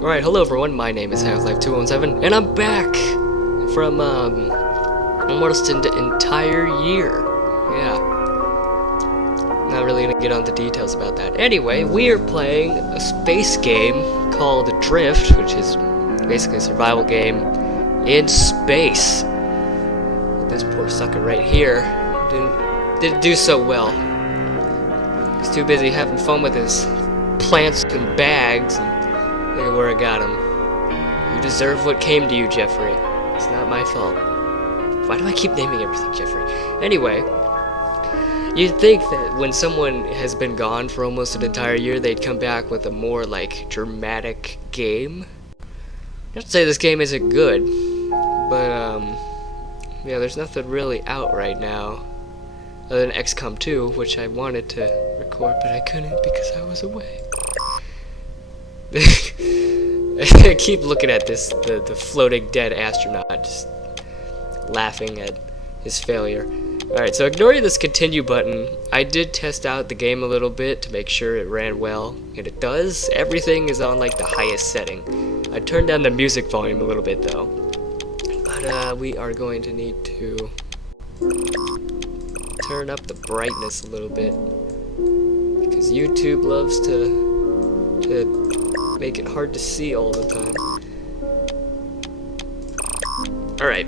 Alright, hello everyone, my name is Half-Life217, and I'm back from, almost an entire year. Yeah. Not really gonna get on the details about that. Anyway, we are playing a space game called Drift, which is basically a survival game in space. This poor sucker right here didn't do so well. He's too busy having fun with his plants and bags, and look at where I got him. You deserve what came to you, Jeffrey. It's not my fault. Why do I keep naming everything Jeffrey? Anyway, you'd think that when someone has been gone for almost an entire year, they'd come back with a more, like, dramatic game. Not to say this game isn't good, but, yeah, there's nothing really out right now. Other than XCOM 2, which I wanted to record, but I couldn't because I was away. I keep looking at this, the floating dead astronaut, just laughing at his failure. Alright, so ignoring this continue button, I did test out the game a little bit to make sure it ran well, and it does. Everything is on like the highest setting. I turned down the music volume a little bit though. But we are going to need to turn up the brightness a little bit, because YouTube loves to make it hard to see all the time. Alright,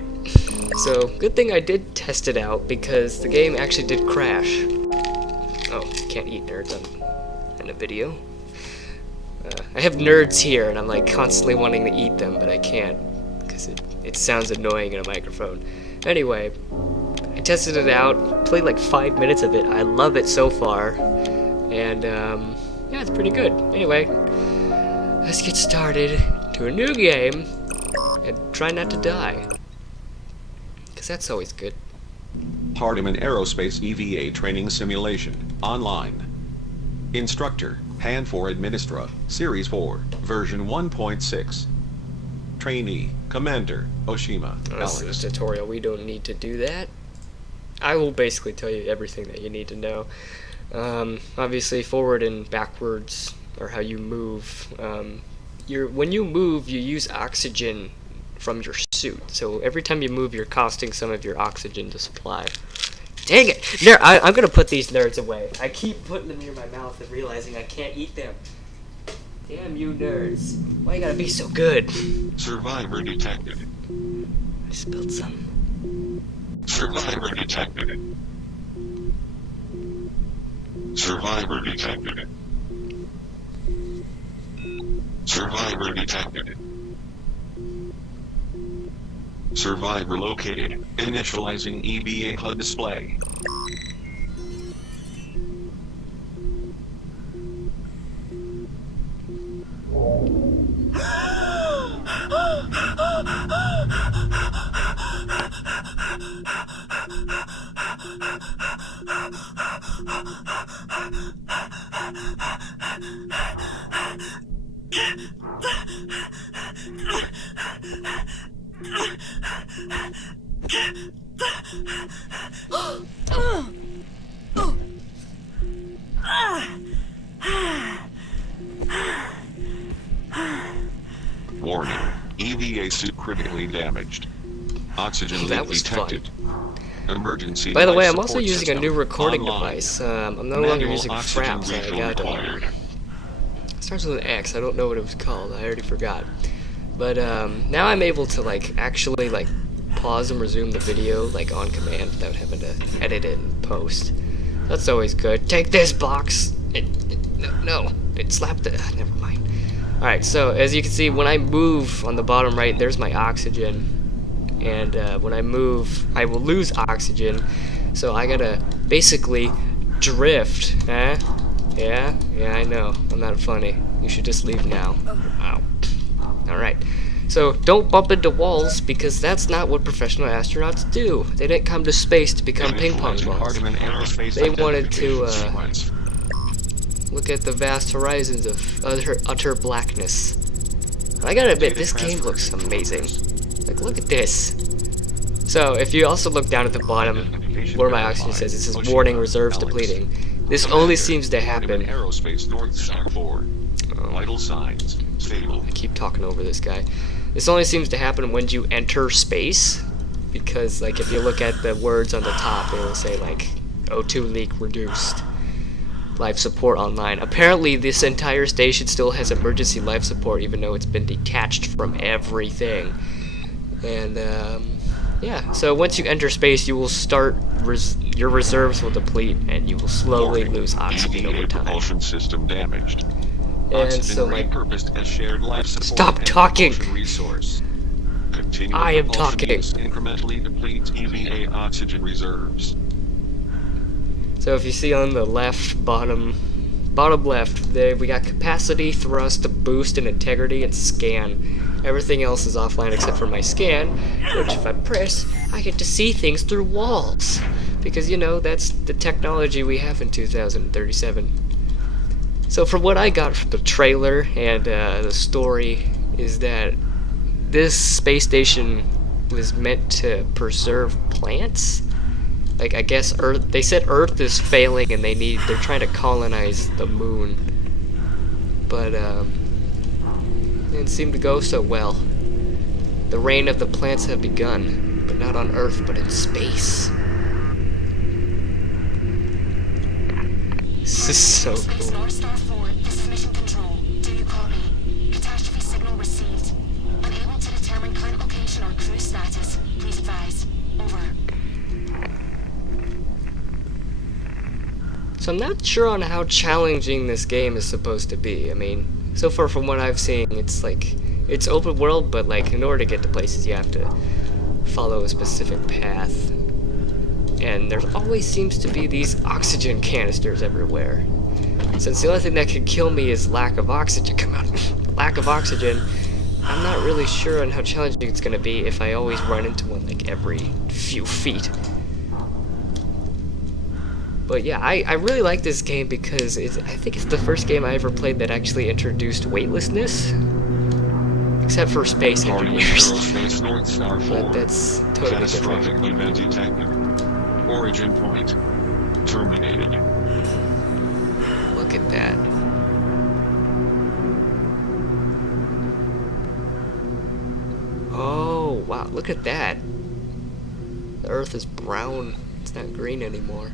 so good thing I did test it out, because the game actually did crash. Oh, can't eat nerds in a video. I have nerds here, and I'm like constantly wanting to eat them, but I can't, because it sounds annoying in a microphone. Anyway, I tested it out, played like 5 minutes of it. I love it so far, and yeah, it's pretty good. Anyway, let's get started to a new game and try not to die, because that's always good. Hardiman Aerospace EVA Training Simulation, online. Instructor, Han for Administra, Series 4, version 1.6. Trainee, Commander, Oshima, This Alex. is a tutorial, we don't need to do that. I will basically tell you everything that you need to know. Obviously, forward and backwards are how you move. When you move, you use oxygen from your suit. So every time you move, you're costing some of your oxygen to supply. Dang it! I'm gonna put these nerds away. I keep putting them near my mouth and realizing I can't eat them. Damn you nerds. Why you gotta be so good? Survivor detected. I spilled some. Survivor detected. Survivor detected. Survivor detected. Survivor located. Initializing EVA HUD display. Warning. EVA suit critically damaged. Oxygen leak detected. Emergency. By the way, I'm also using a new recording device. I'm no longer using Fraps. I got it starts with an X. I don't know what it was called. I already forgot. But now I'm able to like actually like pause and resume the video like on command without having to edit it and post. That's always good. Take this box. No, it slapped it. Never mind. All right. So as you can see, when I move on the bottom right, there's my oxygen. And when I move, I will lose oxygen, so I gotta basically drift. Yeah, I know. I'm not funny. You should just leave now. Ow. Alright. So don't bump into walls, because that's not what professional astronauts do. They didn't come to space to become ping pong balls. They wanted to look at the vast horizons of utter blackness. I gotta admit, this game looks amazing. Like, look at this. So, if you also look down at the bottom where my oxygen says, it says warning, reserves depleting. This only seems to happen. Aerospace North Star 4. Vital signs. Stable. I keep talking over this guy. This only seems to happen when you enter space, because like if you look at the words on the top, it will say like O2 leak reduced, life support online. Apparently this entire station still has emergency life support even though it's been detached from everything. And yeah, so once you enter space, you will start your reserves will deplete and you will slowly lose oxygen over time. Propulsion system damaged. And Oxygen so like, repurposed as shared life support stop and talking. propulsion resource. Continual I am propulsion talking. use incrementally depletes EVA oxygen reserves. So if you see on the left, bottom left, there we got capacity, thrust, boost, and integrity, and scan. Everything else is offline except for my scan, which if I press, I get to see things through walls. Because, you know, that's the technology we have in 2037. So from what I got from the trailer and the story is that this space station was meant to preserve plants. Like, I guess Earth, they said Earth is failing and they're trying to colonize the moon. But, it didn't seem to go so well. The reign of the plants have begun, but not on Earth, but in space. This is so cool. North Star 4, this is Mission Control. Do you copy? Catastrophe signal received. Unable to determine current location or crew status. Please advise. Over. So I'm not sure on how challenging this game is supposed to be. I mean, so far from what I've seen, it's like, it's open world, but like in order to get to places you have to follow a specific path. And there always seems to be these oxygen canisters everywhere. Since the only thing that could kill me is lack of oxygen, lack of oxygen, I'm not really sure on how challenging it's gonna be if I always run into one like every few feet. But yeah, I really like this game because I think it's the first game I ever played that actually introduced weightlessness. Except for Space Engineers. Aerospace North Star 4. But that's totally Catastrophic different. event detected. Origin point terminated. Look at that. Oh, wow, look at that. The Earth is brown. It's not green anymore.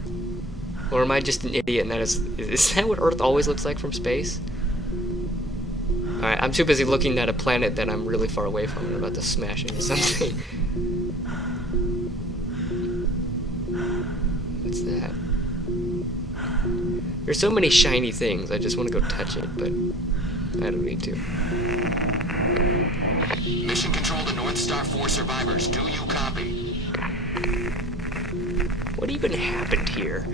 Or am I just an idiot and that is that what Earth always looks like from space? Alright, I'm too busy looking at a planet that I'm really far away from and about to smash into something. What's that? There's so many shiny things, I just want to go touch it, but I don't need to. Mission Control to North Star 4 survivors. Do you copy? What even happened here?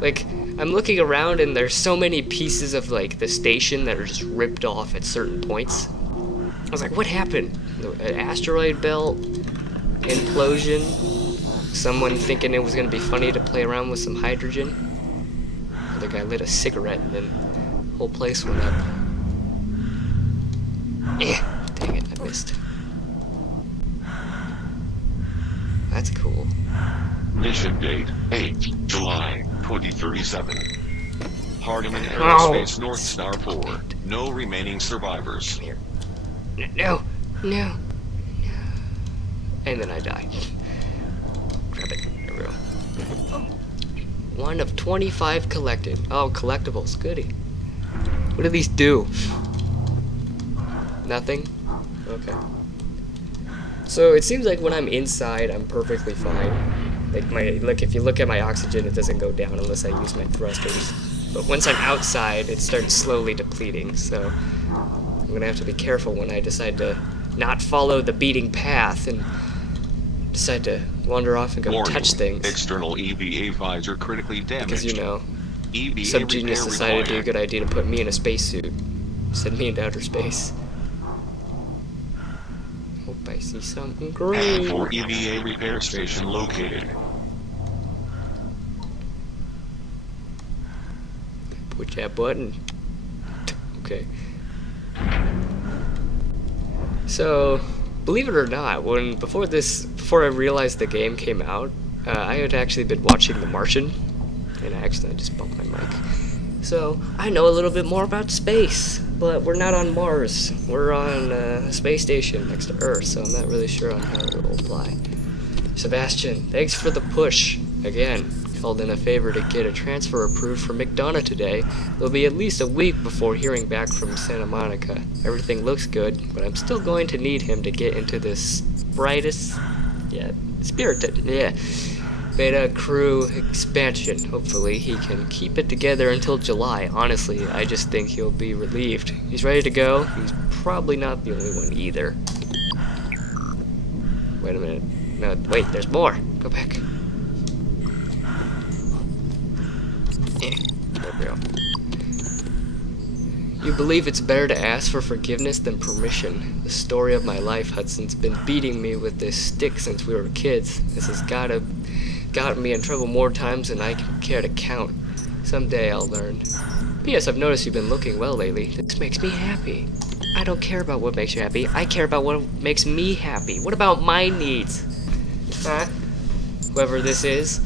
Like, I'm looking around and there's so many pieces of, like, the station that are just ripped off at certain points. I was like, what happened? An asteroid belt? Implosion? Someone thinking it was going to be funny to play around with some hydrogen? Another guy lit a cigarette and then the whole place went up. Dang it, I missed. That's cool. Mission date 8 July 2037. Hardiman Aerospace North Star 4. No remaining survivors. Come here. No. And then I die. Grab it. There we go. One of 25 collected. Oh, collectibles. Goody. What do these do? Nothing? Okay. So it seems like when I'm inside, I'm perfectly fine. Like if you look at my oxygen, it doesn't go down unless I use my thrusters. But once I'm outside, it starts slowly depleting. So I'm gonna have to be careful when I decide to not follow the beating path and decide to wander off and go Warning. touch things. External EVA visor critically damaged. Because you know, EVA some genius repair decided it'd be a required. good idea to put me in a spacesuit. Send me into outer space. Hope I see something green. For EVA repair station located. Push that button. Okay. So, believe it or not, before I realized the game came out, I had actually been watching The Martian, and I accidentally just bumped my mic. So, I know a little bit more about space. But we're not on Mars. We're on a space station next to Earth, so I'm not really sure on how it will apply. Sebastian, thanks for the push. Again, called in a favor to get a transfer approved for McDonough today. It'll be at least a week before hearing back from Santa Monica. Everything looks good, but I'm still going to need him to get into this spirited, beta crew expansion. Hopefully he can keep it together until July. Honestly, I just think he'll be relieved. He's ready to go. He's probably not the only one either. Wait a minute. No, wait, there's more. Go back. There we go. You believe it's better to ask for forgiveness than permission. The story of my life, Hudson's been beating me with this stick since we were kids. This has gotten me in trouble more times than I care to count. Someday I'll learn. P.S. I've noticed you've been looking well lately. This makes me happy. I don't care about what makes you happy. I care about what makes me happy. What about my needs? Huh? Whoever this is?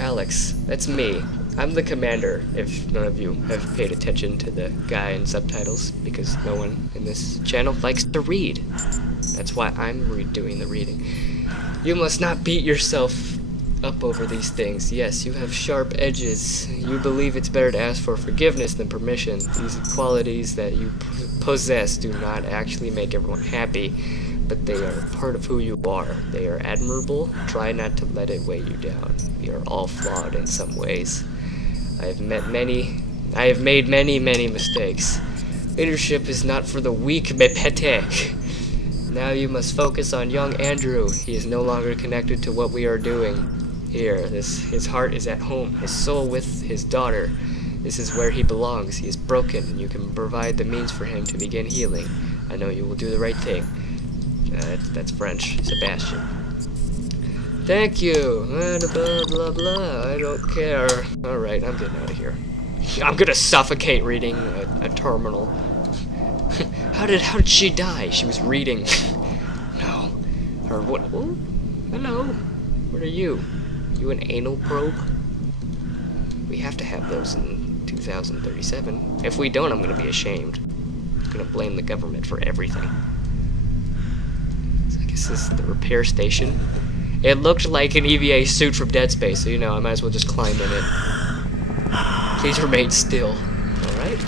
Alex. That's me. I'm the commander, if none of you have paid attention to the guy in subtitles, because no one in this channel likes to read. That's why I'm doing the reading. You must not beat yourself up over these things. Yes, you have sharp edges. You believe it's better to ask for forgiveness than permission. These qualities that you possess do not actually make everyone happy, but they are part of who you are. They are admirable. Try not to let it weigh you down. We are all flawed in some ways. I have made many mistakes. Leadership is not for the weak, Mepete. Now you must focus on young Andrew. He is no longer connected to what we are doing here. His heart is at home, his soul with his daughter. This is where he belongs. He is broken, and you can provide the means for him to begin healing. I know you will do the right thing. That's French. Sebastian. Thank you. Blah, blah, blah. I don't care. Alright, I'm getting out of here. I'm gonna suffocate reading a terminal. How did she die? She was reading. No. Or what? Oh, hello. What are you? You an anal probe? We have to have those in 2037. If we don't, I'm gonna be ashamed. I'm gonna blame the government for everything. So I guess this is the repair station. It looked like an EVA suit from Dead Space, so I might as well just climb in it. Please remain still. Alright.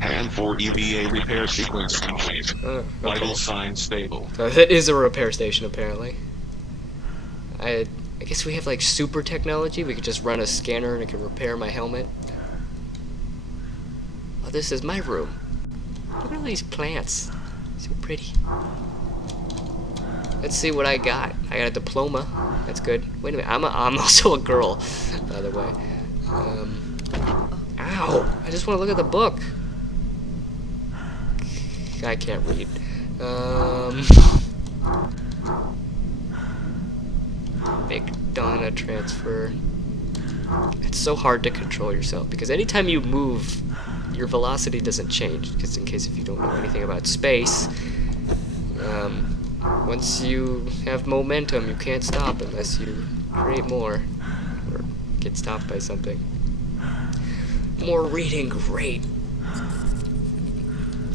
And for EVA repair sequence complete. Okay. Vital signs stable. So that is a repair station, apparently. I guess we have like super technology. We could just run a scanner and it can repair my helmet. Oh, this is my room. Look at all these plants. So pretty. Let's see what I got. I got a diploma. That's good. Wait a minute. I'm also a girl, by the way. Ow! I just want to look at the book. I can't read. McDonough transfer. It's so hard to control yourself because anytime you move, your velocity doesn't change. Just in case if you don't know anything about space, once you have momentum, you can't stop unless you create more or get stopped by something. More reading, great.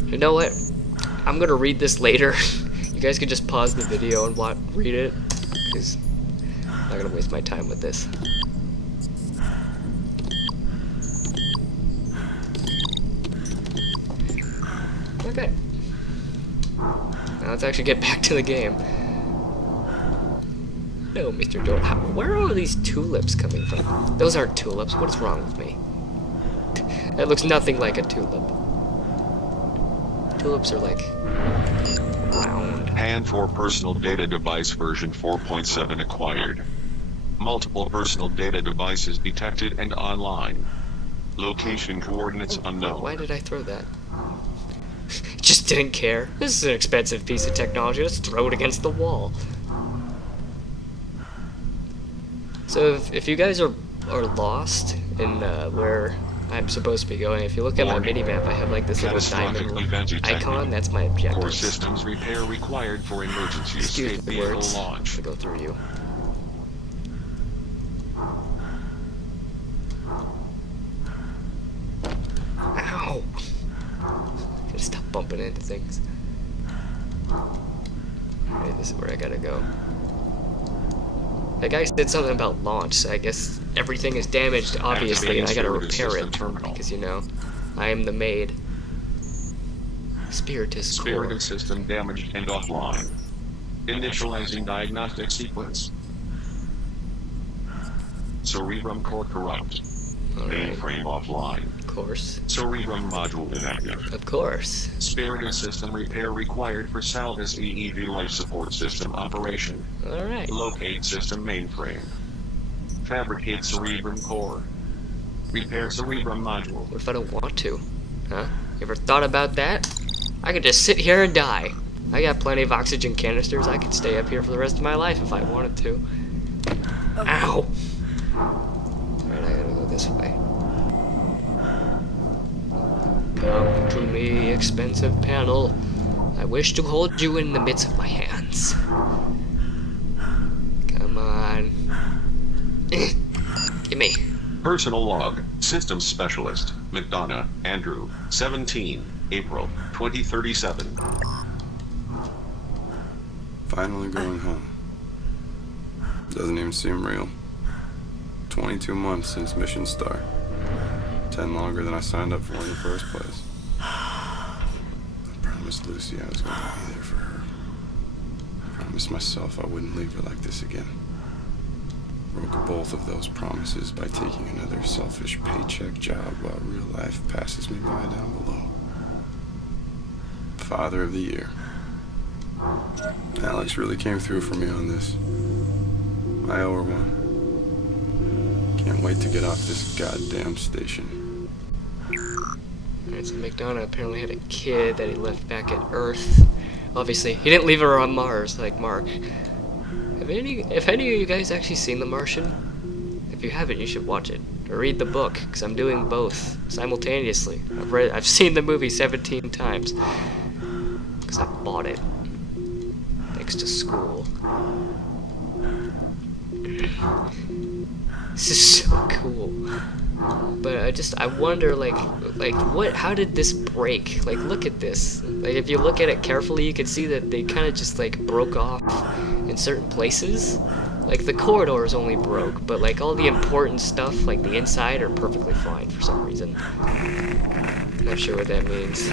You know what? I'm gonna read this later. You guys can just pause the video and read it, because I'm not gonna waste my time with this. Okay. Now let's actually get back to the game. No, Mr. Door. Where are all these tulips coming from? Those aren't tulips. What is wrong with me? That looks nothing like a tulip. Tulips are like round. Hand for personal data device version 4.7 acquired. Multiple personal data devices detected and online. Location coordinates unknown. Why did I throw that? Just didn't care. This is an expensive piece of technology. Let's throw it against the wall. So if you guys are lost in where I'm supposed to be going, if you look at my minimap, I have like this little diamond icon. That's my objective. Core systems repair required for emergency Excuse escape the vehicle words. launch. To go through you. bumping into things. Okay, this is where I gotta go. That guy said something about launch, so I guess everything is damaged, obviously, and I gotta repair it. Because, you know, I am the maid. Spiritus core. Spiritus system damaged and offline. Initializing diagnostic sequence. Cerebrum core corrupt. Alright, Mainframe offline. of course. Cerebrum module inactive. Of course. Spiritus system repair required for Salvis EEV life support system operation. Alright. Locate system mainframe. Fabricate cerebrum core. Repair cerebrum module. What if I don't want to? Huh? You ever thought about that? I could just sit here and die. I got plenty of oxygen canisters. I could stay up here for the rest of my life if I wanted to. Ow! Alright, I gotta go this way. Come to me, expensive panel. I wish to hold you in the midst of my hands. Come on. Gimme. Personal log. System specialist. McDonough, Andrew. 17. April 2037. Finally going home. Doesn't even seem real. 22 months since mission start. 10 longer than I signed up for in the first place. I promised Lucy I was going to be there for her. I promised myself I wouldn't leave her like this again. Broke both of those promises by taking another selfish paycheck job while real life passes me by down below. Father of the Year. Alex really came through for me on this. I owe her one. Can't wait to get off this goddamn station. Alright, so McDonough apparently had a kid that he left back at Earth. Obviously, he didn't leave her on Mars like Mark. Have any of you guys actually seen The Martian? If you haven't, you should watch it. Or read the book, because I'm doing both simultaneously. I've seen the movie 17 times. Because I bought it. Thanks to school. This is so cool. But I wonder, like what, how did this break? Like, look at this. Like, if you look at it carefully, you can see that they kind of just, like, broke off in certain places. Like, the corridors only broke, but, like, all the important stuff, like the inside, are perfectly fine for some reason. Not sure what that means.